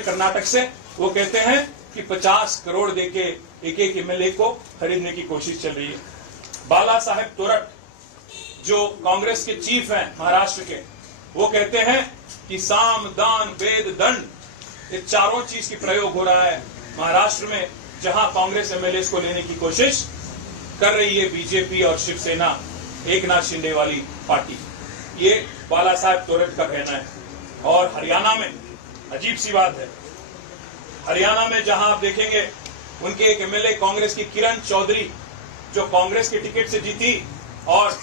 है कर्नाटक से, वो कहते हैं कि 50 करोड़ देके एक एमएलए को खरीदने की कोशिश चल रही है। बाला साहेब तोरट जो कांग्रेस के चीफ हैं महाराष्ट्र के, वो कहते हैं कि साम दान वेद दंड, ये चारों चीज की प्रयोग हो रहा है महाराष्ट्र में, जहां कांग्रेस एमएलए को लेने की कोशिश कर रही है बीजेपी और शिवसेना, एकनाथ शिंदे वाली पार्टी। ये बाला साहेब तोरट का कहना है। और हरियाणा में अजीब सी बात है, हरियाणा में जहां आप देखेंगे उनके एक एमएलए कांग्रेस की किरण चौधरी, जो कांग्रेस के टिकट से जीती और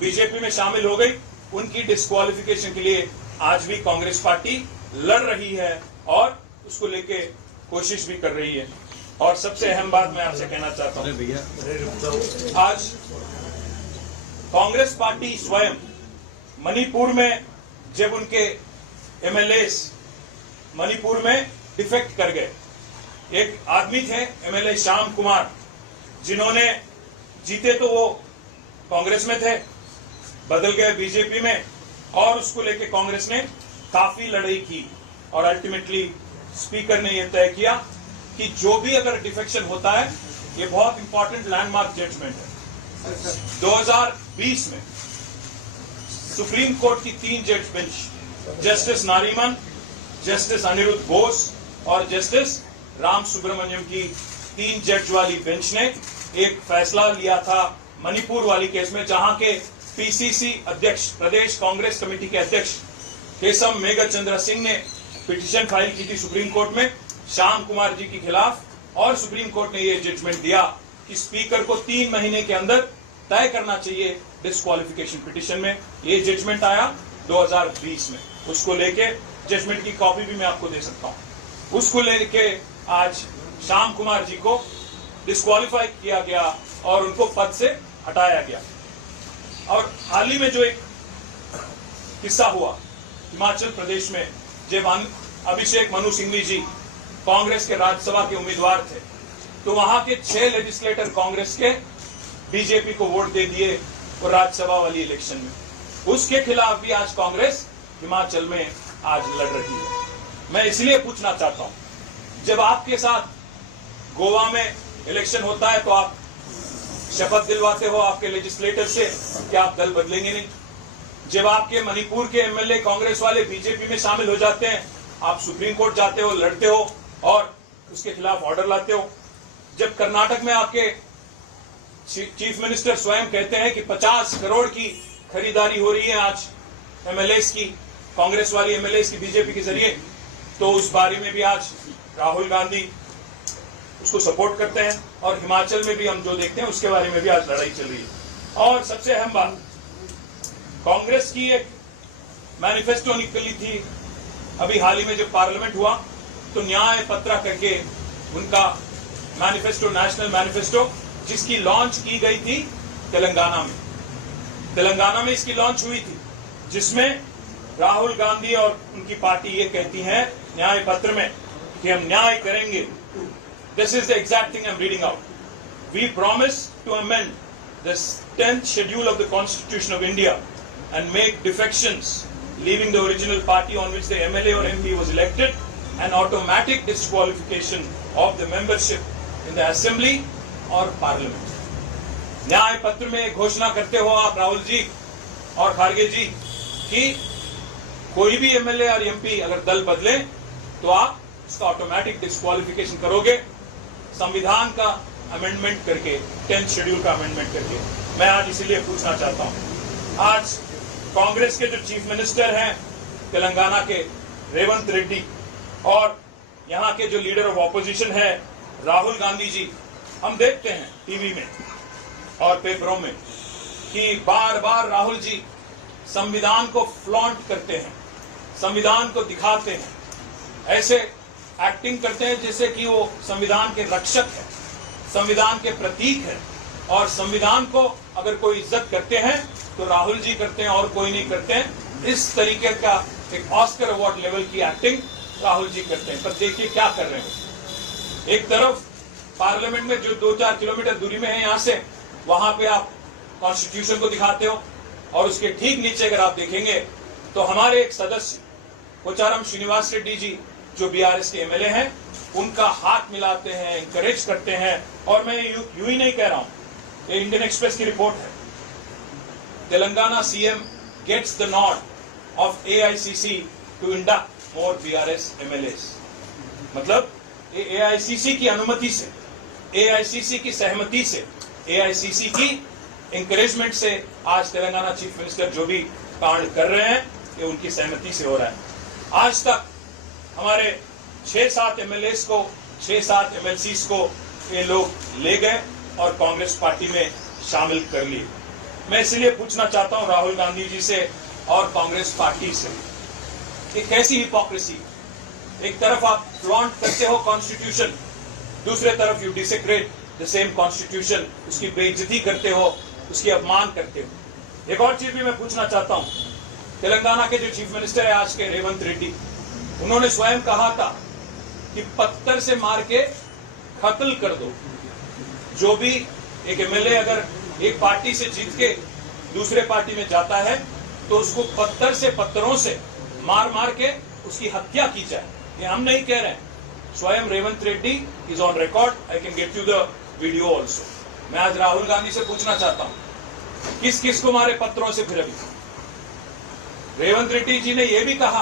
बीजेपी में शामिल हो गई, उनकी डिस्क्वालिफिकेशन के लिए आज भी कांग्रेस पार्टी लड़ रही है और उसको लेके कोशिश भी कर रही है। और सबसे अहम बात मैं आपसे कहना चाहता हूं, आज कांग्रेस पार्टी स्वयं मणिपुर में जब उनके एमएलए मणिपुर में डिफेक्ट कर गए, एक आदमी थे एमएलए श्याम कुमार, जिन्होंने जीते तो वो कांग्रेस में थे, बदल गए बीजेपी में, और उसको लेके कांग्रेस ने काफी लड़ाई की और अल्टीमेटली स्पीकर ने यह तय किया कि जो भी अगर डिफेक्शन होता है, ये बहुत इंपॉर्टेंट लैंडमार्क जजमेंट है। 2020 में सुप्रीम कोर्ट की 3 जज bench, justice Nariman, justice Aniruddha Bose और जस्टिस राम सुब्रमण्यम की 3 जज वाली बेंच ने एक फैसला लिया था मणिपुर वाली केस में, जहां के पीसीसी अध्यक्ष, प्रदेश कांग्रेस कमेटी के अध्यक्ष केशव मेघचंद्र सिंह ने पिटीशन फाइल की थी सुप्रीम कोर्ट में श्याम कुमार जी के खिलाफ, और सुप्रीम कोर्ट ने यह जजमेंट दिया कि स्पीकर को 3 महीने के अंदर तय करना चाहिए डिस्क्वालिफिकेशन पिटीशन में। ये जजमेंट आया 2020 में। उसको लेके जजमेंट की कॉपी भी मैं आपको दे सकता हूं। उसको लेके आज श्याम कुमार जी को डिस्क्वालीफाई किया गया और उनको पद से हटाया गया। और हाल ही में जो एक किस्सा हुआ हिमाचल प्रदेश में, जब अभिषेक मनु सिंघवी जी कांग्रेस के राज्यसभा के उम्मीदवार थे, तो वहां के 6 लेजिस्लेटर कांग्रेस के बीजेपी को वोट दे दिए और राज्यसभा वाली इलेक्शन में। उसके खिलाफ भी आज कांग्रेस हिमाचल में आज लड़ रही है। मैं इसलिए पूछना चाहता हूं, जब आपके साथ गोवा में इलेक्शन होता है तो आप शपथ दिलवाते हो आपके लेजिस्लेटर से कि आप दल बदलेंगे नहीं। जब आपके मणिपुर के एमएलए कांग्रेस वाले बीजेपी में शामिल हो जाते हैं, आप सुप्रीम कोर्ट जाते हो, लड़ते हो और उसके खिलाफ ऑर्डर लाते हो। जब कर्नाटक में आपके चीफ मिनिस्टर स्वयं कहते हैं कि 50 करोड़ की खरीदारी हो रही है आज एमएलए की, कांग्रेस वाली एमएलए की बीजेपी के जरिए, तो उस बारे में भी आज राहुल गांधी उसको सपोर्ट करते हैं। और हिमाचल में भी हम जो देखते हैं उसके बारे में भी आज लड़ाई चल रही है। और सबसे अहम बात, कांग्रेस की एक मैनिफेस्टो निकली थी अभी हाल ही में जब पार्लियामेंट हुआ, तो न्याय पत्र करके उनका मैनिफेस्टो, नेशनल मैनिफेस्टो, जिसकी लॉन्च की गई थी तेलंगाना में इसकी लॉन्च हुई थी, जिसमें राहुल गांधी और उनकी पार्टी ये कहती है न्याय पत्र में कि हम न्याय करेंगे। This is the exact thing I'm reading out. We promise to amend the 10th schedule of the Constitution of India and make defections, leaving the original party on which the MLA or MP was elected, an automatic disqualification of the membership in the Assembly or Parliament. न्याय पत्र में घोषणा करते हो आप राहुल जी और खारगे जी कि कोई भी एमएलए और एमपी अगर दल बदले तो आप उसका ऑटोमेटिक डिस्क्वालिफिकेशन करोगे, संविधान का अमेंडमेंट करके, 10th शेड्यूल का अमेंडमेंट करके। मैं आज इसीलिए पूछना चाहता हूं, आज कांग्रेस के जो चीफ मिनिस्टर हैं तेलंगाना के रेवंत रेड्डी, और यहां के जो लीडर ऑफ ऑपोजिशन है राहुल गांधी जी, हम देखते हैं टीवी में और पेपरों में कि बार बार राहुल जी संविधान को फ्लॉन्ट करते हैं, संविधान को दिखाते हैं, ऐसे एक्टिंग करते हैं जैसे कि वो संविधान के रक्षक है, संविधान के प्रतीक है, और संविधान को अगर कोई इज्जत करते हैं तो राहुल जी करते हैं और कोई नहीं करते हैं। इस तरीके का एक ऑस्कर अवार्ड लेवल की एक्टिंग राहुल जी करते हैं। पर देखिए क्या कर रहे हैं, एक तरफ पार्लियामेंट में जो 2-4 किलोमीटर दूरी में है यहाँ से, वहां पे आप कॉन्स्टिट्यूशन को दिखाते हो, और उसके ठीक नीचे अगर आप देखेंगे तो हमारे एक सदस्य पोचारम श्रीनिवास रेड्डी जी जो बीआरएस के एमएलए हैं उनका हाथ मिलाते हैं, इंकरेज करते हैं। और मैं यूं ही नहीं कह रहा हूं, ये इंडियन एक्सप्रेस की रिपोर्ट है। Telangana CM gets the nod of AICC to induct more BRS MLAs. मतलब ये एआईसीसी की अनुमति से, एआईसीसी की सहमति से, एआईसीसी की इंकरेजमेंट से आज तेलंगाना चीफ मिनिस्टर जो भी कांड कर रहे हैं ये उनकी सहमति से हो रहा है। आज तक हमारे 6-7 एमएलएस को, 6-7 एमएलसीज को ये लोग ले गए और कांग्रेस पार्टी में शामिल कर लिए। मैं इसलिए पूछना चाहता हूं राहुल गांधी जी से और कांग्रेस पार्टी से, ये कैसी हिपोक्रेसी। एक तरफ आप फ्लॉन्ट करते हो कॉन्स्टिट्यूशन, दूसरे तरफ यू डिसेक्रेट द सेम कॉन्स्टिट्यूशन, उसकी बेइज्जती करते हो, उसकी अपमान करते हो। एक और चीज भी मैं पूछना चाहता हूं, तेलंगाना के जो चीफ मिनिस्टर है आज के रेवंत रेड्डी, उन्होंने स्वयं कहा था कि पत्थर से मार के कत्ल कर दो। जो भी एक एमएलए अगर एक पार्टी से जीत के दूसरे पार्टी में जाता है तो उसको पत्थरों से मार मार के उसकी हत्या की जाए। ये हम नहीं कह रहे हैं, स्वयं Revanth Reddy is on record. I can get you the video also. मैं आज राहुल गांधी से पूछना चाहता हूं, किस किस को मारे पत्थरों से फिर अभी। रेवंत रेड्डी जी ने यह भी कहा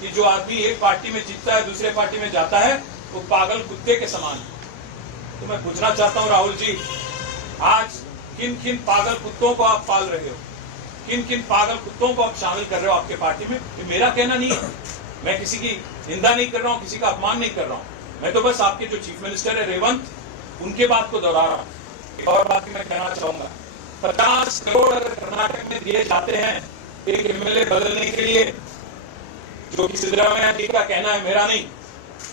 कि जो आदमी एक पार्टी में जीतता है दूसरे पार्टी में जाता है वो पागल कुत्ते के समान है। तो मैं पूछना चाहता हूं राहुल जी, आज किन किन पागल कुत्तों को आप पाल रहे हो, किन किन पागल कुत्तों को आप शामिल कर रहे हो आपके पार्टी में। ये मेरा कहना नहीं है, मैं किसी की निंदा नहीं कर रहा हूं, किसी का अपमान नहीं कर रहा हूं। मैं तो बस आपके जो चीफ मिनिस्टर है रेवंत, उनके बात को दोहरा रहा हूं। एक और बात भी मैं कहना चाहूंगा, 50 करोड़ अगर कर्नाटक में दिए जाते हैं एक एमएलए बदलने के लिए, जो कि सिद्धरामैया जी का कहना है, मेरा नहीं,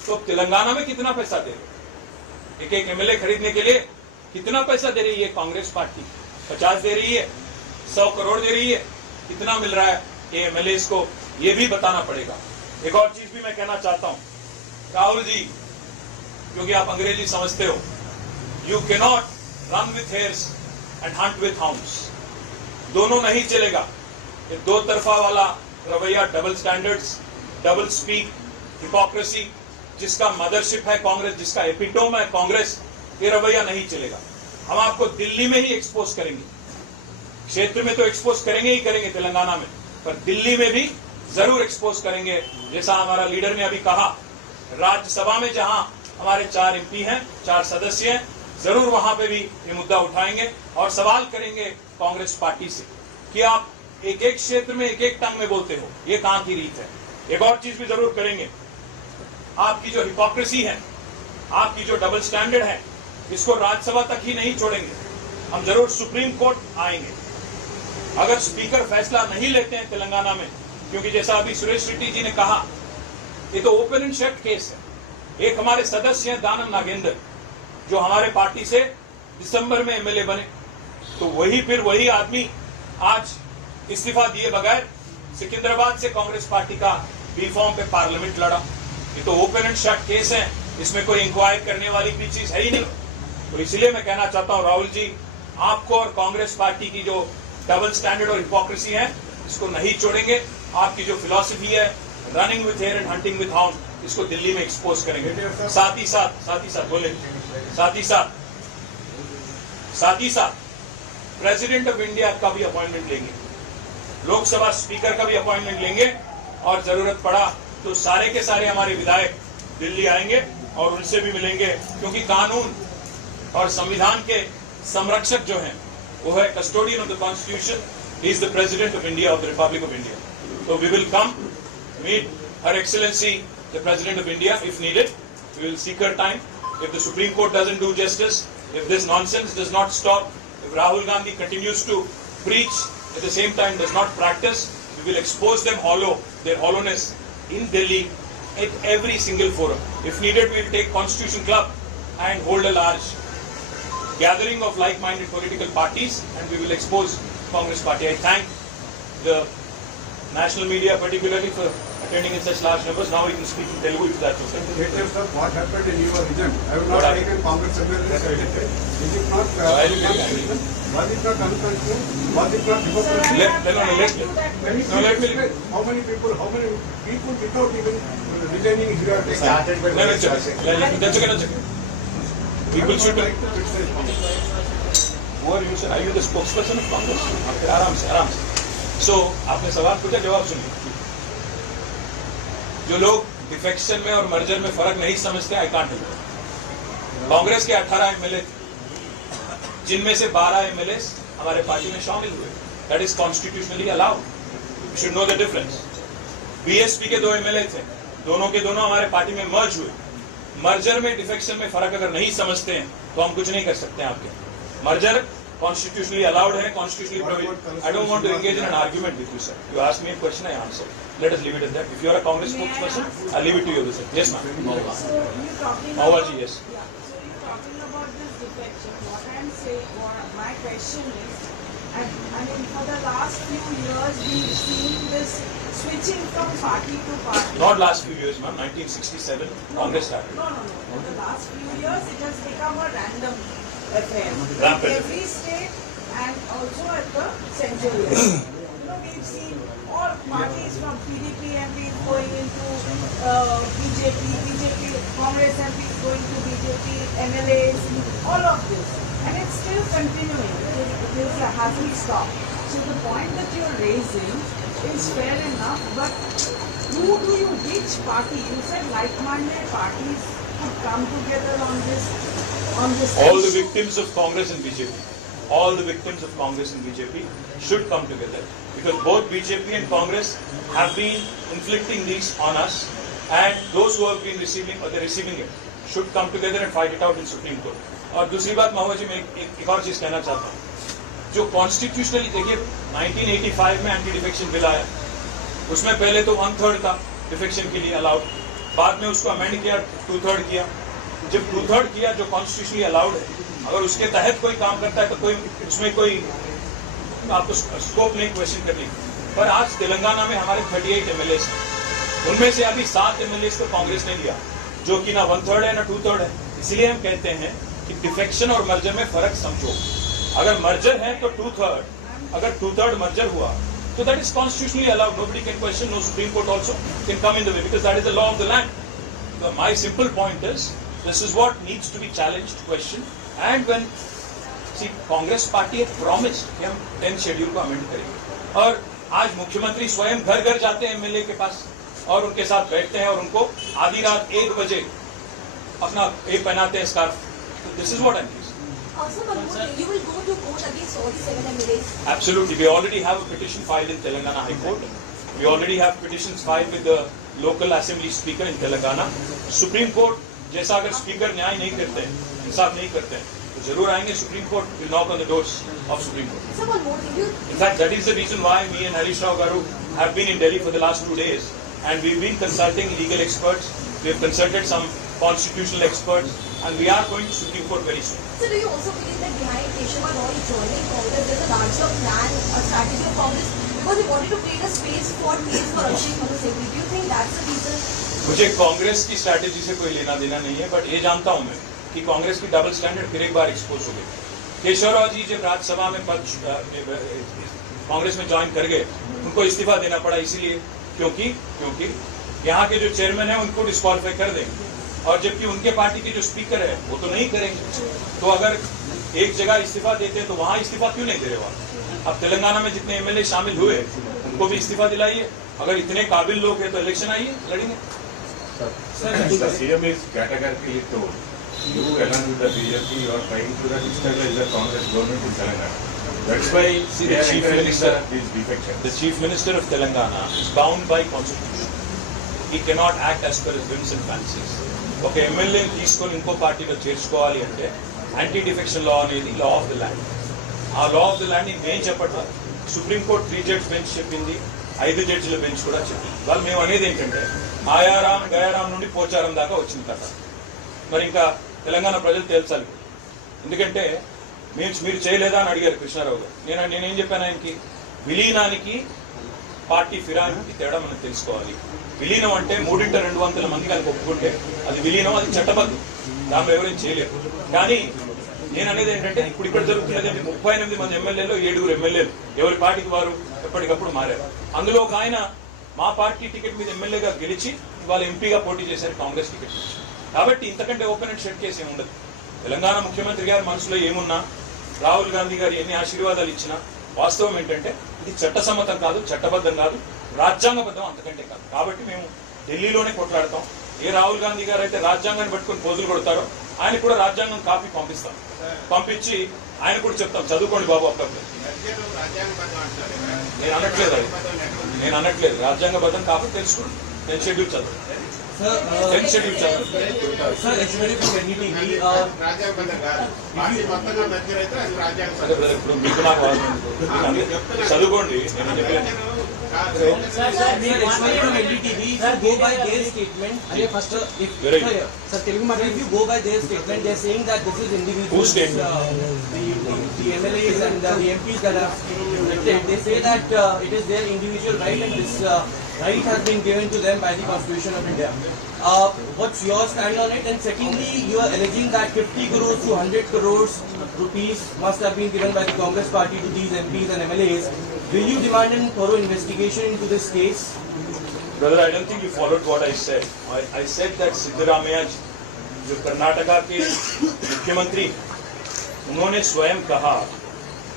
तो तेलंगाना में कितना पैसा दे रहे? एक एमएलए खरीदने के लिए कितना पैसा दे रही है कांग्रेस पार्टी? 50 दे रही है, 100 करोड़ दे रही है, कितना मिल रहा है एमएलए को, ये भी बताना पड़ेगा। एक और चीज भी मैं कहना चाहता हूं राहुल जी, क्योंकि आप अंग्रेजी समझते हो, you can not run with hairs and Hunt with hounds. दोनों नहीं चलेगा। ये दो तरफा वाला रवैया, double standards, double speak, hypocrisy, जिसका मदरशिप है कांग्रेस, जिसका एपिटोम है कांग्रेस, ये रवैया नहीं चलेगा। हम आपको दिल्ली में ही एक्सपोज करेंगे, क्षेत्र में तो एक्सपोज करेंगे ही करेंगे तेलंगाना में, पर दिल्ली में भी जरूर एक्सपोज करेंगे। जैसा हमारा लीडर ने अभी कहा, राज्यसभा में जहां हमारे 4 एमपी हैं, 4 सदस्य हैं, जरूर वहां पे भी ये मुद्दा उठाएंगे और सवाल करेंगे कांग्रेस पार्टी से कि आप एक एक क्षेत्र में एक एक टंग में बोलते हो, ये कहां की रीत है। एक और चीज भी जरूर करेंगे, आपकी जो हिपोक्रेसी है, आपकी जो डबल स्टैंडर्ड है, इसको राज्यसभा तक ही नहीं छोड़ेंगे, हम जरूर सुप्रीम कोर्ट आएंगे। अगर स्पीकर फैसला नहीं लेते हैं तेलंगाना में, क्योंकि जैसा अभी सुरेश रेड्डी जी ने कहा, ये तो ओपन एंड शट केस है। एक हमारे सदस्य हैं दानम नागेंद्र, जो हमारे पार्टी से दिसंबर में एमएलए बने, तो वही आदमी आज इस्तीफा दिए बगैर सिकंदराबाद से कांग्रेस पार्टी का बी फॉर्म पे पार्लियामेंट लड़ा। ये तो ओपन एंड शट केस है, इसमें कोई इंक्वायर करने वाली भी चीज है ही नहीं। तो इसलिए मैं कहना चाहता हूं राहुल जी, आपको और कांग्रेस पार्टी की जो डबल स्टैंडर्ड और हिपोक्रेसी है, इसको नहीं छोड़ेंगे। आपकी जो फिलॉसफी है, running with hare and hunting with hound, इसको दिल्ली में एक्सपोज करेंगे। साथ ही साथ प्रेसिडेंट ऑफ इंडिया का भी अपॉइंटमेंट लेंगे, लोकसभा स्पीकर का भी अपॉइंटमेंट लेंगे, और जरूरत पड़ा तो सारे के सारे हमारे विधायक दिल्ली आएंगे और उनसे भी मिलेंगे, क्योंकि कानून और संविधान के संरक्षक जो हैं वो है custodian of the constitution, he is the president of India, of the republic of India. So we will come meet Her Excellency the President of India if needed. We will seek her time. If the Supreme Court doesn't do justice, if this nonsense does not stop, if Rahul Gandhi continues to preach at the same time does not practice, we will expose them their hollowness in Delhi at every single forum. If needed, we will take Constitution Club and hold a large gathering of like-minded political parties, and we will expose Congress Party. I thank the national media particularly for attending in such large numbers. Now we can speak in Telugu if that's okay. Later, sir, what happened in your region? I have not What taken Congress MLA. Is it not? I will take it. Was it not unconstitutional? Was it not hypocrisy? Let me. How many people without even resigning if you are taking? Started by No, that's okay. That's okay. People should. Who are you, sir? Are you the spokesperson of Congress? आराम से. So आपने सवाल पूछा, जवाब सुनिए. जो लोग defection में और मर्जर में फर्क नहीं समझते, आई कांट हेल्प. कांग्रेस के 18 एमएलए जिनमें से 12 एमएलए हमारे पार्टी में शामिल हुए. That is constitutionally allowed. You should know the difference. BSP के 2 एमएलए थे, दोनों के दोनों हमारे पार्टी में मर्ज हुए. मर्जर में डिफेक्शन में फर्क अगर नहीं समझते हैं तो हम कुछ नहीं कर सकते हैं आपके. मर्जर constitutionally allowed है, constitutionally prohibited. I don't want to engage in an argument with you, sir. You asked me a question, I answered. Let us leave it at that. If you are a Congress spokesperson, I'll leave it to you, sir. Yes, ma'am. So you're talking Mawaji, yes. Yeah. So you're talking about this defection. What I'm saying, or my question is, I mean, for the last few years, we've seen this switching from party to party. Not last few years, ma'am. 1967, Congress started. No. For the last few years, it has become a random affair. Rampant. Every state and also at the central level. We've seen all parties from PDP MPs going into BJP, Congress MPs going to BJP, MLAs, all of this. And it's still continuing. It hasn't stopped. So the point that you're raising is fair enough, but which party? You said like-minded parties could come together on this All the issue. victims of Congress and BJP, all the victims of Congress and BJP should come together, because both BJP and Congress have been inflicting these on us, and those who have been receiving or they're receiving it should come together and fight it out in Supreme Court. और दूसरी बात महुआ जी, मैं एक और चीज कहना चाहता हूँ. जो कॉन्स्टिट्यूशनली देखिए 1985 में एंटी डिफेक्शन बिल आया, उसमें पहले तो 1/3 था डिफेक्शन के लिए अलाउड, बाद में उसको अमेंड किया 2/3 किया. जब 2/3 किया जो कॉन्स्टिट्यूशनली अलाउड है, अगर उसके तहत कोई काम करता है तो कोई उसमें कोई आपको स्कोप नहीं क्वेश्चन करने. पर आज तेलंगाना में हमारे 38 एमएलए हैं, उनमें से अभी 7 एमएलए को कांग्रेस ने दिया, जो कि ना 1/3 है ना 2/3 है. इसलिए हम कहते हैं कि डिफेक्शन और मर्जर में फर्क समझो. अगर मर्जर है तो 2/3, अगर 2/3 मर्जर हुआ तो that is constitutionally allowed. Nobody can question, no supreme court also can come in the way, because that is the law of the land. My simple point is this is what needs to be challenged, questioned, and when see Congress party एक promise कि हम 10th schedule को amend करेंगे, और आज मुख्यमंत्री स्वयं घर घर जाते हैं एमएलए के पास और उनके साथ बैठते हैं और उनको आधी रात 1 बजे अपना ये पहनाते हैं scarf. This is what I am. You will go to court against all the 7 MLAs? Absolutely. We already have a petition filed in Telangana High Court. We already have petitions filed with the local assembly speaker in Telangana. Supreme Court जैसा अगर speaker न्याय नहीं करते हैं, इंसाफ नहीं करते हैं, तो जरूर आएंगे. Supreme court will knock on the doors of supreme court. Someone more, you In fact, that is the reason why me and Harish Rao Garu have been in Delhi for the last 2 days, and we've been consulting legal experts. We have consulted some constitutional experts, and we are going to Supreme Court very soon. So do you also believe that behind Keshava Roy joining Congress, there's a larger plan, a strategy of Congress, because they wanted to create a space for case for Abhishek Manu Singhvi? Do you think that's the reason? मुझे कांग्रेस की strategy से कोई लेना देना नहीं है, but ये जानता हूं मैं कि कांग्रेस की डबल स्टैंडर्ड फिर एक बार एक्सपोज हो गई. केशवराव जी जब राज्यसभा में कांग्रेस में ज्वाइन कर गए, उनको इस्तीफा देना पड़ा, इसीलिए क्योंकि यहाँ के जो चेयरमैन है उनको डिस्क्वालीफाई कर देंगे, और जबकि उनके पार्टी के जो स्पीकर है वो तो नहीं करेंगे. तो अगर एक जगह इस्तीफा देते हैं तो वहां इस्तीफा क्यों नहीं दे रहे वहां? अब तेलंगाना में जितने एमएलए शामिल हुए उनको भी इस्तीफा दिलाइए. अगर इतने काबिल लोग हैं तो इलेक्शन आइए, लड़ेंगे. The CM is categorically told, you along with the BJP, you are trying to destabilize the Congress government in Telangana. That's why See, they the are chief encouraging minister, these defections. the chief minister of Telangana is bound by constitution. He cannot act as per his whims and fancies. Okay, MLA తీసుకొని ఇంకో పార్టీలో చేర్చుకోవాలి అంటే anti defection law అనేది law of the land. ఆ law of the land మేము చెప్పట్లేదు, supreme court 3 judge bench చెప్పింది, 5 జడ్జిల bench కూడా చెప్పింది. వాళ్ళు మేము అనేది ఏంటంటే ఆయారాం గయారాం నుండి పోచారం దాకా వచ్చింది కథ. మరి ఇంకా తెలంగాణ ప్రజలు తేల్చాలి. ఎందుకంటే మీరు చేయలేదా అని అడిగారు కృష్ణారావు గారు. నేనేం చెప్పాను ఆయనకి, విలీనానికి పార్టీ ఫిరాయింపుకి తేడా మనం తెలుసుకోవాలి. విలీనం అంటే 3/2 మంది కనుక ఒప్పుకుంటే అది విలీనం, అది చట్టబద్ధం, దాంట్లో ఎవరేం చేయలేరు. కానీ నేను అనేది ఏంటంటే ఇప్పుడు ఇక్కడ జరుగుతున్నది 38 మంది ఎమ్మెల్యేలు, 7 ఎమ్మెల్యేలు ఎవరి పార్టీకి వారు ఎప్పటికప్పుడు మారారు. అందులో ఒక ఆయన మా పార్టీ టికెట్ మీద ఎమ్మెల్యేగా గెలిచి వాళ్ళ ఎంపీగా పోటీ చేశారు కాంగ్రెస్ టికెట్ నుంచి. కాబట్టి ఇంతకంటే ఓపెన్ అండ్ షట్ కేసు ఏముండదు. తెలంగాణ ముఖ్యమంత్రి గారి మనసులో ఏమున్నా, రాహుల్ గాంధీ గారు ఎన్ని ఆశీర్వాదాలు ఇచ్చినా వాస్తవం ఏంటంటే ఇది చట్టసమ్మతం కాదు, చట్టబద్ధం కాదు, రాజ్యాంగబద్ధం అంతకంటే కాదు. కాబట్టి మేము ఢిల్లీలోనే కొట్లాడతాం. ఏ రాహుల్ గాంధీ గారు అయితే రాజ్యాంగాన్ని పట్టుకుని పోజులు కొడతారో ఆయన కూడా రాజ్యాంగం కాపీ పంపిస్తాం, పంపించి ఆయన కూడా చెప్తాం చదువుకోండి బాబు అప్పుడప్పుడు. నేను అనట్లేదు రాజ్యాంగబద్ధం కాబట్టి తెలుసుకోండి. 10 షెడ్యూల్ చదువు, 10 షెడ్యూల్ చదువు. అదే బ్రదర్, ఇప్పుడు మీకు నాకు చదువుకోండి, నేను చెప్పలేదు. Sir, from NDTV, sir, go by their statement. First, if you go by their statement, they are saying that this is individual. Whose statement? The MLAs and the MPs that are elected. They say that it is their individual right, and this right has been given to them by the Constitution of India. What's your stand on it? And secondly, you are alleging that 50 crores to 100 crores rupees must have been given by the Congress party to these MPs and MLAs. Will you demand a thorough investigation into this case? Brother, I don't think you followed what I said. I said that Siddaramaiah जो कर्नाटका के मुख्यमंत्री, उन्होंने स्वयं कहा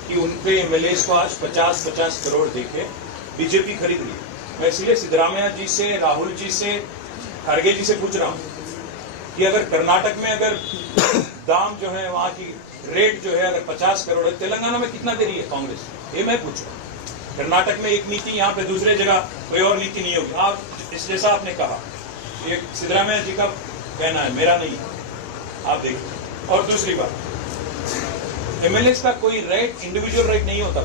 कि उनके MLAs को आज 50-50 करोड़ देके बीजेपी खरीद ली. मैं इसलिए सिद्धरामैया जी से, राहुल जी से, खड़गे जी से पूछ रहा हूँ कि अगर कर्नाटक में अगर दाम जो है वहाँ की रेट जो है अगर 50 करोड़ है, तेलंगाना में कितना दे रही है कांग्रेस? ये मैं पूछूं. कर्नाटक में एक नीति, यहाँ पे दूसरे जगह कोई और नीति नहीं होगी. आप इस जैसा आपने कहा, ये सिद्धरामैया जी का कहना है, मेरा नहीं है. आप देखिए. और दूसरी बात, एमएलएस का कोई राइट इंडिविजुअल राइट नहीं होता.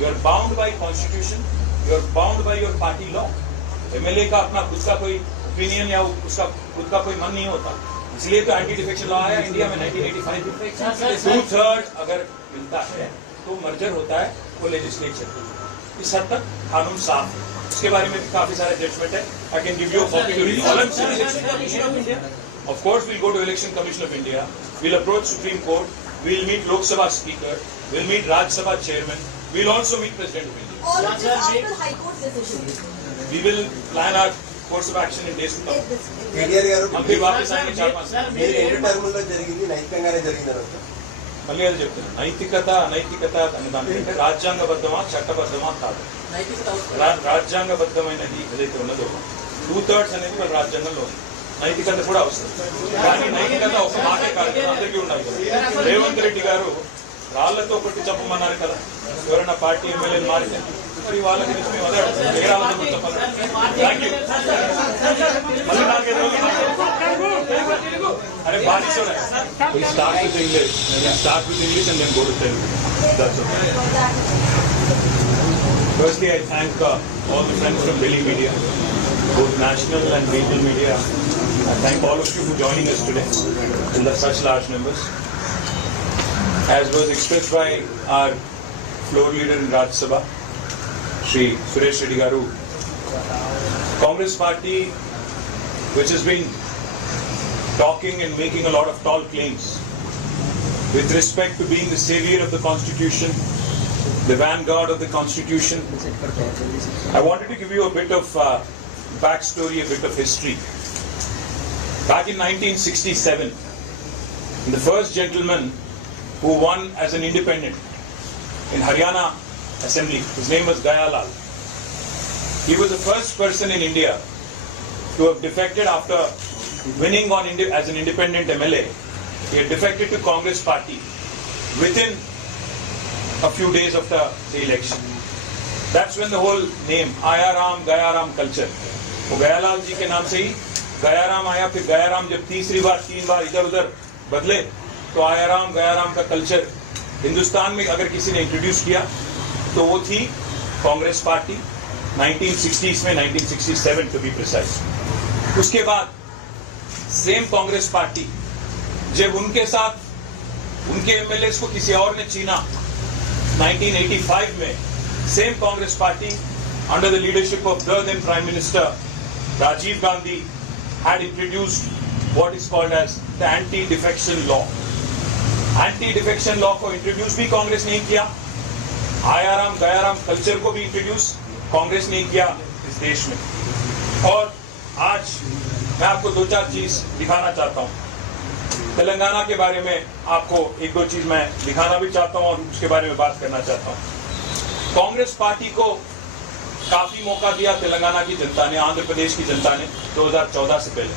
You are bound by constitution, you are bound by your party law. MLA का अपना खुद का कोई ओपिनियन या उसका खुद का कोई मन नहीं होता. इसलिए तो एंटी डिफेक्शन लॉ आया इंडिया में 1985 में. 2/3 अगर मिलता है तो मर्जर होता है वो लेजिस्लेचर. इस हद तक कानून साफ है. उसके बारे में भी काफी सारे जजमेंट है. I can give you a copy to read. Of course, we'll go to Election Commission of India. We'll approach Supreme Court. We'll meet Lok Sabha Speaker. We'll meet Raj Sabha Chairman. We'll also meet President of India. All of this after High Court's decision. We will plan our course of action in days to come. KTR గారు हम फिर वापस आएंगे 4-5 दिन. మీరు 2 టర్ముల్లో జరిగింది నైతికంగానే జరిగిందని మళ్ళీ అది చెప్తున్నాను. నైతికత అనే దానికంటే రాజ్యాంగబద్ధమా చట్టబద్ధమా కాదు. రాజ్యాంగబద్ధమైనది ఏదైతే ఉన్నదో 2/3 అనేది మన రాజ్యాంగంలో ఉంది. నైతికత కూడా అవసరం. కానీ నైతికత ఒక మాటే కాదు, అందరికీ ఉండాలి కదా. రేవంత్ రెడ్డి గారు రాళ్లతో కొట్టి చెప్పమన్నారు కదా ఎవరైనా పార్టీ ఎమ్మెల్యేలు మారితే. మరి వాళ్ళకి నుంచి మేము అదే ఏ రాళ్ళతో చెప్పాలి. Thank you. మళ్ళీ నాలుగైదు రోజులు అరే బానిస start with English and then go to Telugu. That's okay. Firstly, I thank all the friends from Delhi media, both national and regional media. I thank all of you for joining us today in such large numbers. As was expressed by our floor leader in Rajya Sabha, Shri Suresh Reddy Garu, Congress party, which has been talking and making a lot of tall claims with respect to being the savior of the Constitution, the vanguard of the Constitution. I wanted to give you a bit of backstory, a bit of history. Back in 1967, the first gentleman who won as an independent in Haryana Assembly, his name was Dayalal. He was the first person in India to have defected after winning as an independent MLA. He had defected to Congress party within a few days after the election. That's when the whole name Ayaram Gayaram culture. वो गयालाल जी के नाम से ही गयाराम आया. फिर गयाराम जब 3 बार इधर उधर बदले तो आयाराम गयाराम का कल्चर हिंदुस्तान में अगर किसी ने इंट्रोड्यूस किया तो वो थी कांग्रेस पार्टी 1960s में, 1967 to be precise. उसके बाद सेम कांग्रेस पार्टी जब उनके साथ उनके एमएलएस को किसी और ने छीना 1985 में, same Congress party under the leadership of the then prime minister Rajiv Gandhi had introduced what is called as the anti-defection law. Anti-defection law को इंट्रोड्यूस भी कांग्रेस ने किया, आयाराम गयाराम कल्चर को भी इंट्रोड्यूस कांग्रेस ने किया इस देश में। और आज मैं आपको दो चार चीज दिखाना चाहता हूं। तेलंगाना के बारे में आपको एक दो चीज मैं दिखाना भी चाहता हूं और उसके बारे में बात करना चाहता हूं। कांग्रेस पार्टी को काफी मौका दिया तेलंगाना की जनता ने, आंध्र प्रदेश की जनता ने 2014 से पहले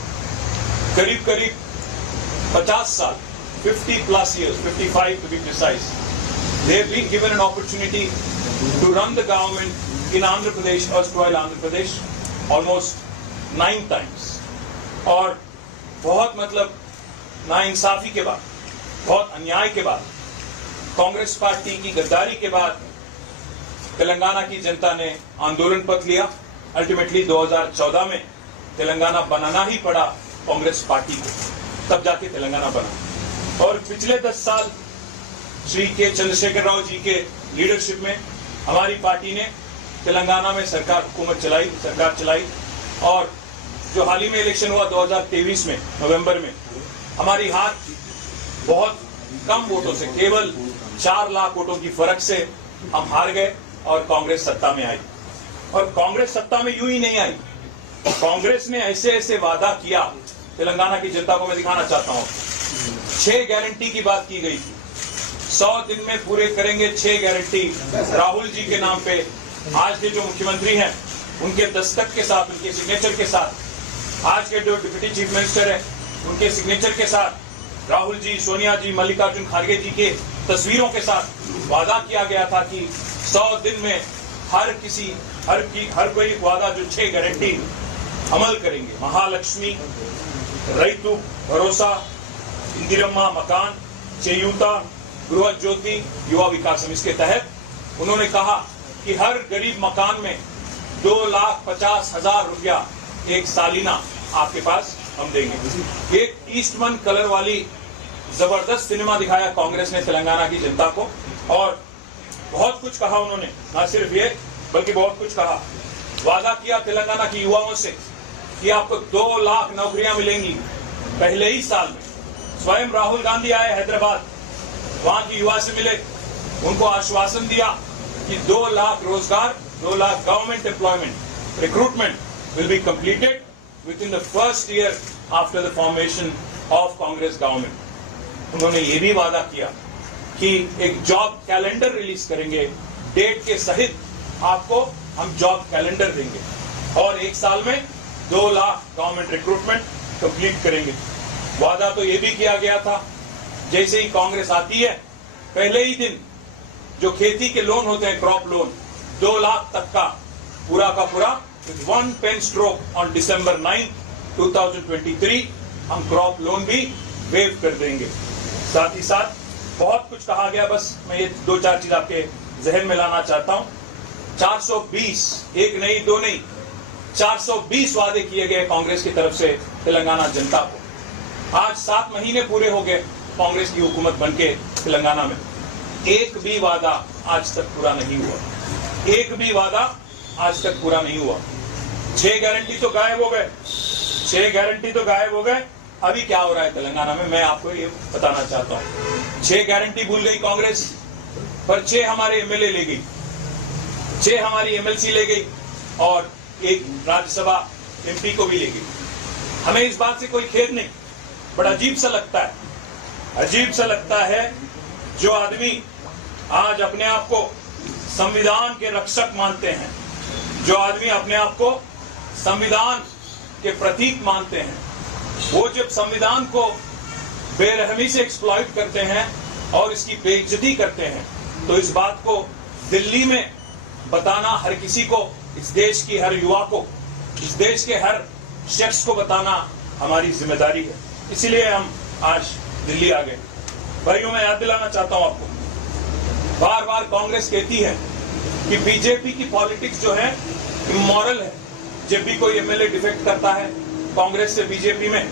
करीब करीब 50 साल, 50+ years, 55 to be precise, they have been given an opportunity to run the government in Andhra Pradesh, erstwhile Andhra Pradesh, almost 9 times. और बहुत मतलब नाइंसाफी के बाद, बहुत अन्याय के बाद, कांग्रेस पार्टी की गद्दारी के बाद तेलंगाना की जनता ने आंदोलन पथ लिया। अल्टीमेटली 2014 में तेलंगाना बनाना ही पड़ा कांग्रेस पार्टी को, तब जाके तेलंगाना बना। और पिछले 10 साल श्री के चंद्रशेखर राव जी के लीडरशिप में हमारी पार्टी ने तेलंगाना में हुकूमत चलाई, सरकार चलाई। और जो हाल ही में इलेक्शन हुआ 2023 में नवंबर में, हमारी हार बहुत कम वोटों से, केवल 4 लाख वोटों की फर्क से हम हार गए और कांग्रेस सत्ता में आई। और कांग्रेस सत्ता में यूं ही नहीं आई, कांग्रेस ने ऐसे ऐसे वादा किया। तेलंगाना की जनता को मैं दिखाना चाहता हूं। 6 गारंटी की बात की गई थी, 100 दिन में पूरे करेंगे 6 गारंटी राहुल जी के नाम पे। आज के जो मुख्यमंत्री हैं उनके दस्तक के साथ, उनके सिग्नेचर के साथ, आज के जो डिप्टी चीफ मिनिस्टर हैं उनके सिग्नेचर के साथ, राहुल जी, सोनिया जी, मल्लिकार्जुन खड़गे जी के तस्वीरों के साथ वादा किया गया था कि 100 दिन में हर कोई वादा जो 6 गारंटी अमल करेंगे। महालक्ष्मी, रैतु भरोसा, इंदिरम्मा मकान, चेयूता, गृह ज्योति, युवा विकासम, इसके तहत उन्होंने कहा कि हर गरीब मकान में 2,50,000 रुपया एक सालिना आपके पास हम देंगे। एक ईस्टमन कलर वाली जबरदस्त सिनेमा दिखाया कांग्रेस ने तेलंगाना की जनता को। और बहुत कुछ कहा उन्होंने, ना सिर्फ ये बल्कि बहुत कुछ कहा। वादा किया तेलंगाना के युवाओं से कि आपको 2 लाख नौकरियां मिलेंगी पहले ही साल में। स्वयं राहुल गांधी आए हैदराबाद, वहां की युवा से मिले, उनको आश्वासन दिया कि 2 लाख रोजगार, 2 lakh government employment recruitment will be completed within the first year after the formation of Congress government. उन्होंने ये भी वादा किया कि एक जॉब कैलेंडर रिलीज करेंगे, डेट के सहित आपको हम जॉब कैलेंडर देंगे और 1 साल में 2 लाख गवर्नमेंट रिक्रूटमेंट कंप्लीट करेंगे। वादा तो ये भी किया गया था, जैसे ही कांग्रेस आती है पहले ही दिन जो खेती के लोन होते हैं, क्रॉप लोन, 2 लाख तक का पूरा with 1 pen stroke on December 9, 2023 हम क्रॉप लोन भी वेव कर देंगे। साथ ही साथ बहुत कुछ कहा गया, बस मैं ये 2-4 चीज आपके जहन में लाना चाहता हूं। 420, एक नहीं दो नहीं, 420 वादे किए गए कांग्रेस की तरफ से तेलंगाना जनता को। आज 7 महीने पूरे हो गए कांग्रेस की हुकूमत बनके तेलंगाना में, एक भी वादा आज तक पूरा नहीं हुआ, एक भी वादा आज तक पूरा नहीं हुआ। 6 गारंटी तो गायब हो गए, 6 गारंटी तो गायब हो गए। अभी क्या हो रहा है तेलंगाना में, मैं आपको ये बताना चाहता हूँ। 6 गारंटी भूल गई कांग्रेस, पर 6 हमारे एमएलए ले गई, 6 हमारी एमएलसी ले गई और एक राज्यसभा एमपी को भी ले गई। हमें इस बात से कोई खेद नहीं, बड़ा अजीब सा लगता है, अजीब सा लगता है जो आदमी आज अपने आप को संविधान के रक्षक मानते हैं, जो आदमी अपने आप को संविधान के प्रतीक मानते हैं, वो जब संविधान को बेरहमी से एक्सप्लॉइट करते हैं और इसकी बेइज्जती करते हैं, तो इस बात को दिल्ली में बताना हर किसी को, इस देश की हर युवा को, इस देश के हर शख्स को बताना हमारी जिम्मेदारी है। इसीलिए हम आज दिल्ली आ गए। भाइयों, मैं याद दिलाना चाहता हूं आपको, बार बार कांग्रेस कहती है कि बीजेपी की पॉलिटिक्स जो है इमोरल है। जब भी कोई एमएलए डिफेक्ट करता है कांग्रेस से बीजेपी में,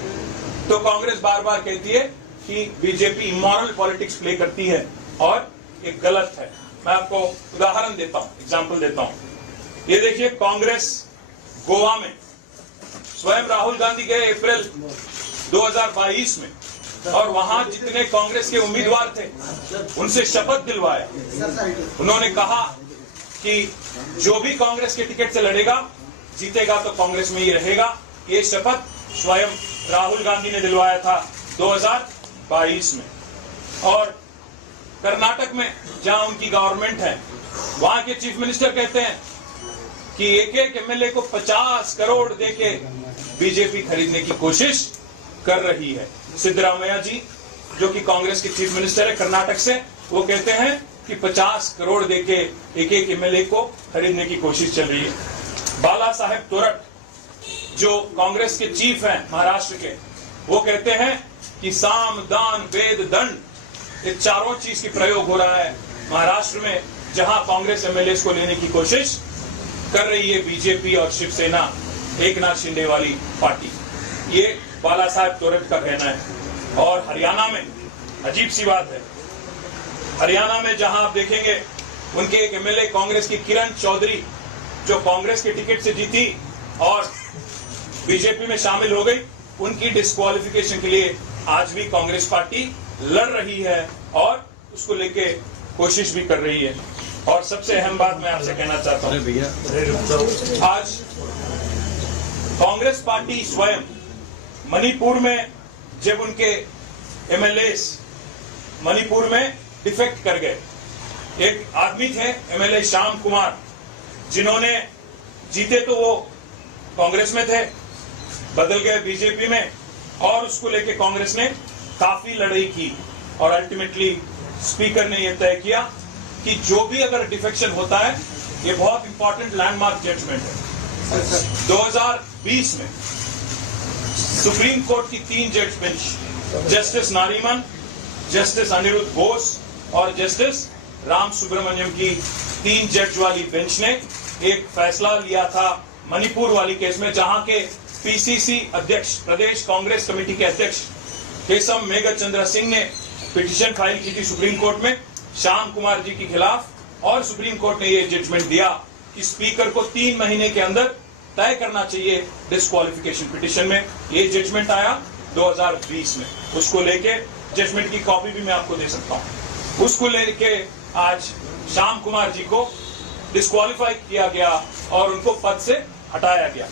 तो कांग्रेस बार बार कहती है कि बीजेपी इमोरल पॉलिटिक्स प्ले करती है और ये गलत है। मैं आपको उदाहरण देता हूं, एग्जांपल देता हूं। ये देखिए, कांग्रेस गोवा में स्वयं राहुल गांधी गए अप्रैल 2022 में और वहां जितने कांग्रेस के उम्मीदवार थे उनसे शपथ दिलवाया। उन्होंने कहा कि जो भी कांग्रेस के टिकट से लड़ेगा जीतेगा तो कांग्रेस में ही रहेगा। ये शपथ स्वयं राहुल गांधी ने दिलवाया था 2022 में। और कर्नाटक में जहां उनकी गवर्नमेंट है वहां के चीफ मिनिस्टर कहते हैं कि एक एक एमएलए को 50 करोड़ देके बीजेपी खरीदने की कोशिश कर रही है। सिद्धरामैया जी जो कि कांग्रेस के चीफ मिनिस्टर है कर्नाटक से, वो कहते हैं कि 50 करोड़ देके एक एक एमएलए को खरीदने की कोशिश चल रही है। बाला साहेब तोरट जो कांग्रेस के चीफ हैं महाराष्ट्र के, वो कहते हैं कि साम दान वेद दंड ये चारों चीज की प्रयोग हो रहा है महाराष्ट्र में, जहां कांग्रेस एमएलए को लेने की कोशिश कर रही है बीजेपी और शिवसेना एक नाथ शिंदे वाली पार्टी। ये बाला साहेब तोरट का कहना है। और हरियाणा में अजीब सी बात है, हरियाणा में जहां आप देखेंगे उनके एक एमएलए कांग्रेस की किरण चौधरी जो कांग्रेस के टिकट से जीती और बीजेपी में शामिल हो गई, उनकी डिस्क्वालिफिकेशन के लिए आज भी कांग्रेस पार्टी लड़ रही है और उसको लेके कोशिश भी कर रही है। और सबसे अहम बात मैं आपसे कहना चाहता हूं, आज कांग्रेस पार्टी स्वयं मणिपुर में जब उनके एमएलए मणिपुर में डिफेक्ट कर गए, एक आदमी थे एमएलए श्याम कुमार जिन्होंने जीते तो वो कांग्रेस में थे, बदल गए बीजेपी में और उसको लेके कांग्रेस ने काफी लड़ाई की और अल्टीमेटली स्पीकर ने यह तय किया कि जो भी अगर डिफेक्शन होता है, ये बहुत इंपॉर्टेंट लैंडमार्क जजमेंट है। 2020 में सुप्रीम कोर्ट की 3 जज bench justice Nariman, justice Aniruddha Bose और जस्टिस राम सुब्रमण्यम की 3 जज वाली बेंच ने एक फैसला लिया था मणिपुर वाली केस में, जहां के पीसीसी अध्यक्ष प्रदेश कांग्रेस कमेटी के अध्यक्ष केशव मेघचंद्र सिंह ने पिटीशन फाइल की थी सुप्रीम कोर्ट में श्याम कुमार जी के खिलाफ और सुप्रीम कोर्ट ने यह जजमेंट दिया कि स्पीकर को 3 महीने के अंदर तय करना चाहिए डिस्क्वालिफिकेशन पिटीशन में। ये जजमेंट आया 2020 में, उसको लेके जजमेंट की कॉपी भी मैं आपको दे सकता हूं। उसको लेके आज श्याम कुमार जी को डिस्क्वालीफाई किया गया और उनको पद से हटाया गया।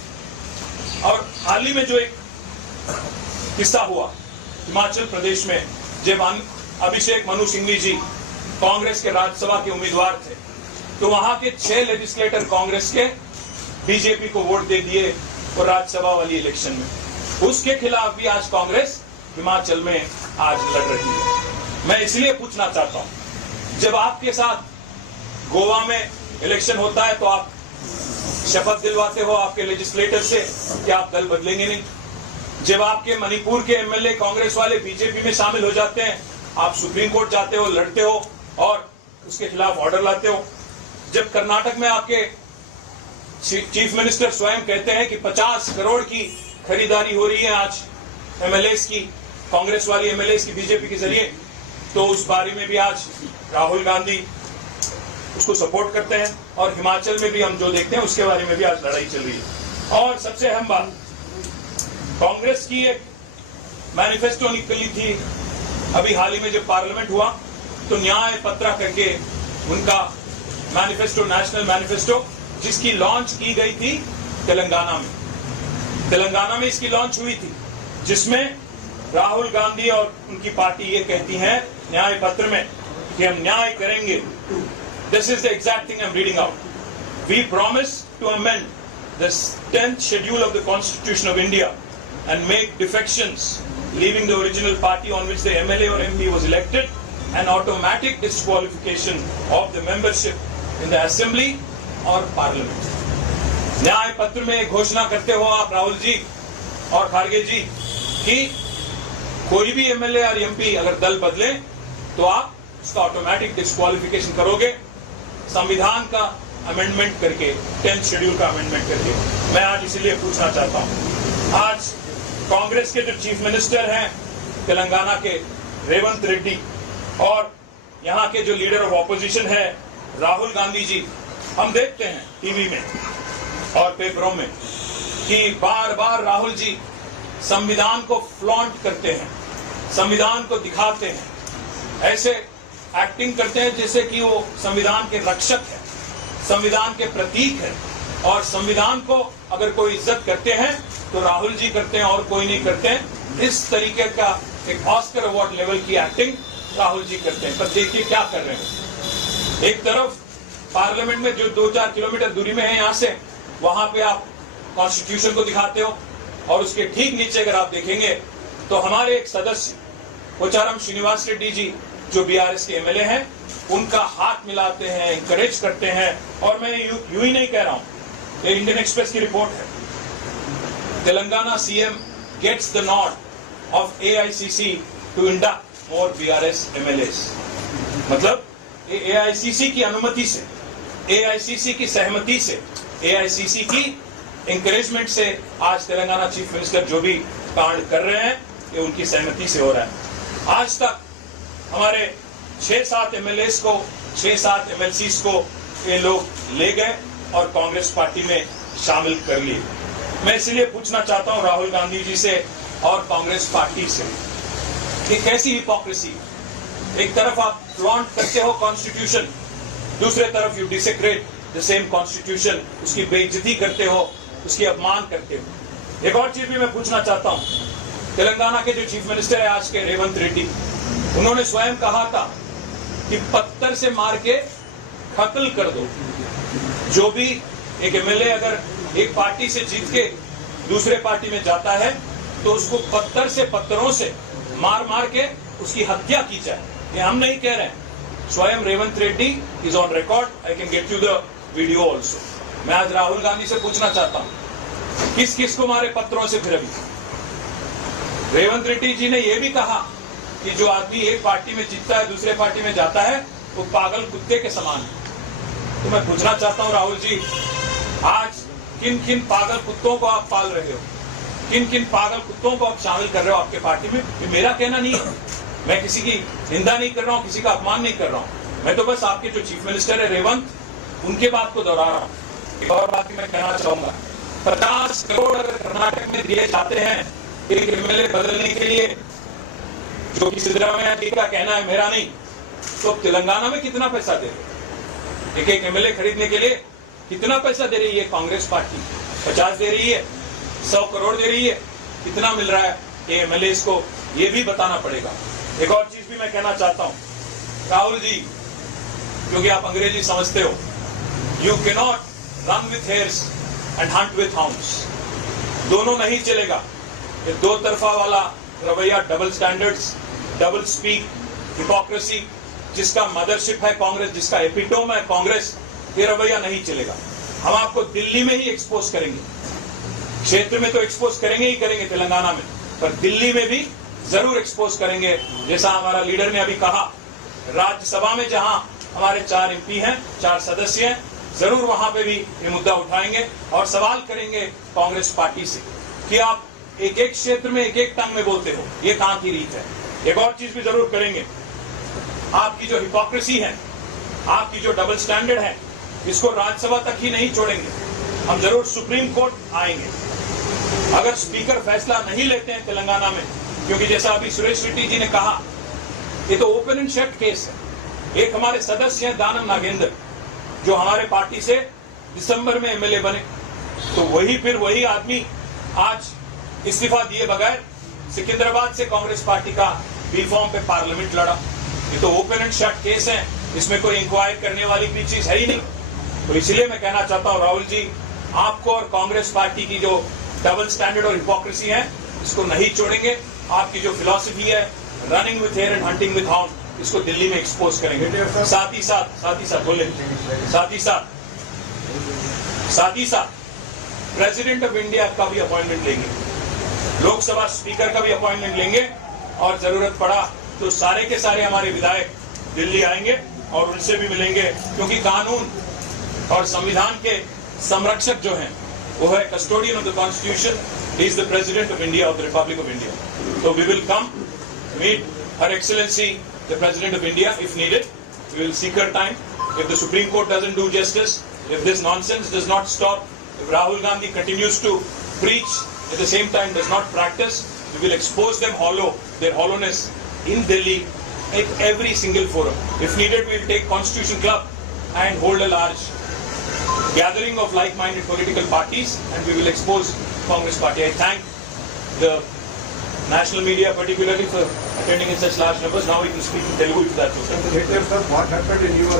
और हाल ही में जो एक किस्सा हुआ हिमाचल प्रदेश में, जब अभिषेक मनु सिंघवी जी कांग्रेस के राज्यसभा के उम्मीदवार थे, तो वहां के 6 लेजिस्लेटर कांग्रेस के बीजेपी को वोट दे दिए और राज्यसभा वाली इलेक्शन में उसके खिलाफ भी आज कांग्रेस हिमाचल में आज लड़ रही है। मैं इसलिए पूछना चाहता हूं, जब आपके साथ गोवा में इलेक्शन होता है तो आप शपथ दिलवाते हो आपके लेजिस्लेटर से कि आप दल बदलेंगे नहीं। जब आपके मणिपुर के एमएलए कांग्रेस वाले बीजेपी में शामिल हो जाते हैं, आप सुप्रीम कोर्ट जाते हो, लड़ते हो और उसके खिलाफ ऑर्डर लाते हो। जब कर्नाटक में आपके चीफ मिनिस्टर स्वयं कहते हैं कि 50 करोड़ की खरीदारी हो रही है आज एमएलए की, कांग्रेस वाली एमएलए की बीजेपी के जरिए, तो उस बारे में भी आज राहुल गांधी उसको सपोर्ट करते हैं और हिमाचल में भी हम जो देखते हैं उसके बारे में भी आज लड़ाई चल रही है। और सबसे अहम बात, कांग्रेस की एक मैनिफेस्टो निकली थी अभी हाल ही में जब पार्लियामेंट हुआ, तो न्याय पत्र करके उनका मैनिफेस्टो, नेशनल मैनिफेस्टो, जिसकी लॉन्च की गई थी तेलंगाना में इसकी लॉन्च हुई थी, जिसमें राहुल गांधी और उनकी पार्टी ये कहती है न्याय पत्र में कि हम न्याय करेंगे। This is the exact thing I'm reading out. We promise to amend the 10th schedule of the Constitution of India and make defections, leaving the original party on which the MLA or MP was elected, an automatic disqualification of the membership in the Assembly or Parliament. न्याय पत्र में घोषणा करते हो आप राहुल जी और खारगे जी कि कोई भी एमएलए और एमपी अगर दल बदले तो आप उसका ऑटोमेटिक डिस्क्वालिफिकेशन करोगे, संविधान का अमेंडमेंट करके, 10th शेड्यूल का अमेंडमेंट करके। मैं आज इसीलिए पूछना चाहता हूं, आज कांग्रेस के जो चीफ मिनिस्टर हैं तेलंगाना के रेवंत रेड्डी और यहाँ के जो लीडर ऑफ ऑपोजिशन है राहुल गांधी जी, हम देखते हैं टीवी में और पेपरों में कि बार बार राहुल जी संविधान को फ्लॉन्ट करते हैं, संविधान को दिखाते हैं, ऐसे एक्टिंग करते हैं जैसे कि वो संविधान के रक्षक है, संविधान के प्रतीक है, और संविधान को अगर कोई इज्जत करते हैं तो राहुल जी करते हैं और कोई नहीं करते हैं। इस तरीके का एक ऑस्कर अवार्ड लेवल की एक्टिंग राहुल जी करते हैं। पर देखिए क्या कर रहे हैं, एक तरफ पार्लियामेंट में जो 2-4 किलोमीटर दूरी में है यहाँ से, वहां पे आप कॉन्स्टिट्यूशन को दिखाते हो, और उसके ठीक नीचे अगर आप देखेंगे तो हमारे एक सदस्य पोचारम श्रीनिवास रेड्डी जी जो बीआरएस के एमएलए हैं, उनका हाथ मिलाते हैं, इंकरेज करते हैं। और मैं यूं ही नहीं कह रहा हूं, ये इंडियन एक्सप्रेस की रिपोर्ट है, Telangana CM gets the nod of AICC to induct more BRS MLAs. मतलब एआईसीसी की अनुमति से, एआईसीसी की सहमति से, एआईसीसी की इंकरेजमेंट से आज तेलंगाना चीफ मिनिस्टर जो भी कांड कर रहे हैं ये उनकी सहमति से हो रहा है। आज तक हमारे 6-7 एमएलएस को, 6-7 एमएलसीज को ये लोग ले गए और कांग्रेस पार्टी में शामिल कर लिए। मैं इसलिए पूछना चाहता हूं राहुल गांधी जी से और कांग्रेस पार्टी से कि कैसी हिपोक्रेसी। एक तरफ आप फ्लॉन्ट करते हो कॉन्स्टिट्यूशन, दूसरे तरफ यू डिसेक्रेट द सेम कॉन्स्टिट्यूशन, उसकी बेइज्जती करते हो, उसकी अपमान करते हो। एक और चीज भी मैं पूछना चाहता हूं, तेलंगाना के जो चीफ मिनिस्टर है आज के रेवंत रेड्डी, उन्होंने स्वयं कहा था कि पत्थर से मार के कत्ल कर दो। जो भी एक एमएलए अगर एक पार्टी से जीत के दूसरे पार्टी में जाता है तो उसको पत्थरों से मार मार के उसकी हत्या की जाए। ये हम नहीं कह रहे हैं, स्वयं Revanth Reddy is on record, I can get you the video also. मैं आज राहुल गांधी से पूछना चाहता हूं, किस किस को मारे पत्थरों से फिर अभी? रेवंत रेड्डी जी ने यह भी कहा कि जो आदमी एक पार्टी में जीतता है दूसरे पार्टी में जाता है वो पागल कुत्ते के समान है। तो मैं पूछना चाहता हूं राहुल जी, आज किन किन पागल कुत्तों को आप पाल रहे हो, किन किन पागल कुत्तों को आप शामिल कर रहे हो आपके पार्टी में? ये मेरा कहना नहीं है, मैं किसी की निंदा नहीं कर रहा हूं, किसी का अपमान नहीं कर रहा हूं, मैं तो बस आपके जो चीफ मिनिस्टर है रेवंत, उनके बात को दोहरा रहा हूं। एक और बात भी मैं कहना चाहूंगा, 50 करोड़ अगर कर्नाटक में दिए जाते हैं एक एमएलए बदलने के लिए, जो कि सिद्धरामैया जी का कहना है, मेरा नहीं, तो तेलंगाना में कितना पैसा दे रहे? एक एमएलए खरीदने के लिए कितना पैसा दे रही है कांग्रेस पार्टी? 50 दे रही है, 100 करोड़ दे रही है, कितना मिल रहा है एमएलए को? ये भी बताना पड़ेगा। एक और चीज भी मैं कहना चाहता हूं राहुल जी, क्योंकि आप अंग्रेजी समझते हो, you can not run with hairs and Hunt with hounds. दोनों नहीं चलेगा। ये दो तरफा वाला रवैया, double standards, double speak, hypocrisy, जिसका मदरशिप है कांग्रेस, जिसका एपिटोम है कांग्रेस, ये रवैया नहीं चलेगा। हम आपको दिल्ली में ही एक्सपोज करेंगे, क्षेत्र में तो एक्सपोज करेंगे ही करेंगे तेलंगाना में, पर दिल्ली में भी जरूर एक्सपोज करेंगे। जैसा हमारा लीडर ने अभी कहा, राज्यसभा में जहां हमारे 4 एमपी हैं, 4 सदस्य हैं, जरूर वहां पे भी ये मुद्दा उठाएंगे और सवाल करेंगे कांग्रेस पार्टी से कि आप एक एक क्षेत्र में एक एक टंग में बोलते हो, ये कहां की रीत है। एक और चीज भी जरूर करेंगे, आपकी जो हिपोक्रेसी है, आपकी जो डबल स्टैंडर्ड है, इसको राज्यसभा तक ही नहीं छोड़ेंगे, हम जरूर सुप्रीम कोर्ट आएंगे। अगर स्पीकर फैसला नहीं लेते हैं तेलंगाना में, क्योंकि जैसा अभी सुरेश रेड्डी जी ने कहा, ये तो ओपन एंड शट केस है। एक हमारे सदस्य हैं दानम नागेंद्र, जो हमारे पार्टी से दिसंबर में एमएलए बने, तो वही आदमी आज इस्तीफा दिए बगैर सिकंदराबाद से कांग्रेस पार्टी का बी फॉर्म पे पार्लियामेंट लड़ा। ये तो ओपन एंड शट केस है, इसमें कोई इंक्वायर करने वाली भी चीज है ही नहीं। तो इसलिए मैं कहना चाहता हूं राहुल जी, आपको और कांग्रेस पार्टी की जो डबल स्टैंडर्ड और हिपोक्रेसी है, इसको नहीं छोड़ेंगे। आपकी जो फिलॉसफी है, running with hare and hunting with hound, इसको दिल्ली में एक्सपोज करेंगे। साथ ही साथ प्रेसिडेंट ऑफ इंडिया का भी अपॉइंटमेंट लेंगे, लोकसभा स्पीकर का भी अपॉइंटमेंट लेंगे, और जरूरत पड़ा तो सारे के सारे हमारे विधायक दिल्ली आएंगे और उनसे भी मिलेंगे, क्योंकि कानून और संविधान के संरक्षक जो हैं वो है custodian of the constitution, he is the president of India, of the republic of India. तो we will come meet her excellency the president of India if needed. We will seek her time. If the Supreme Court doesn't do justice, if this nonsense does not stop, if Rahul Gandhi continues to preach, at the same time does not practice, we will expose them their hollowness in Delhi at every single forum. If needed, we will take Constitution Club and hold a large gathering of like-minded political parties, and we will expose Congress Party. I thank the national media particularly for attending in such large numbers. Now we can speak in Telugu if that's okay. Later, sir, what happened in your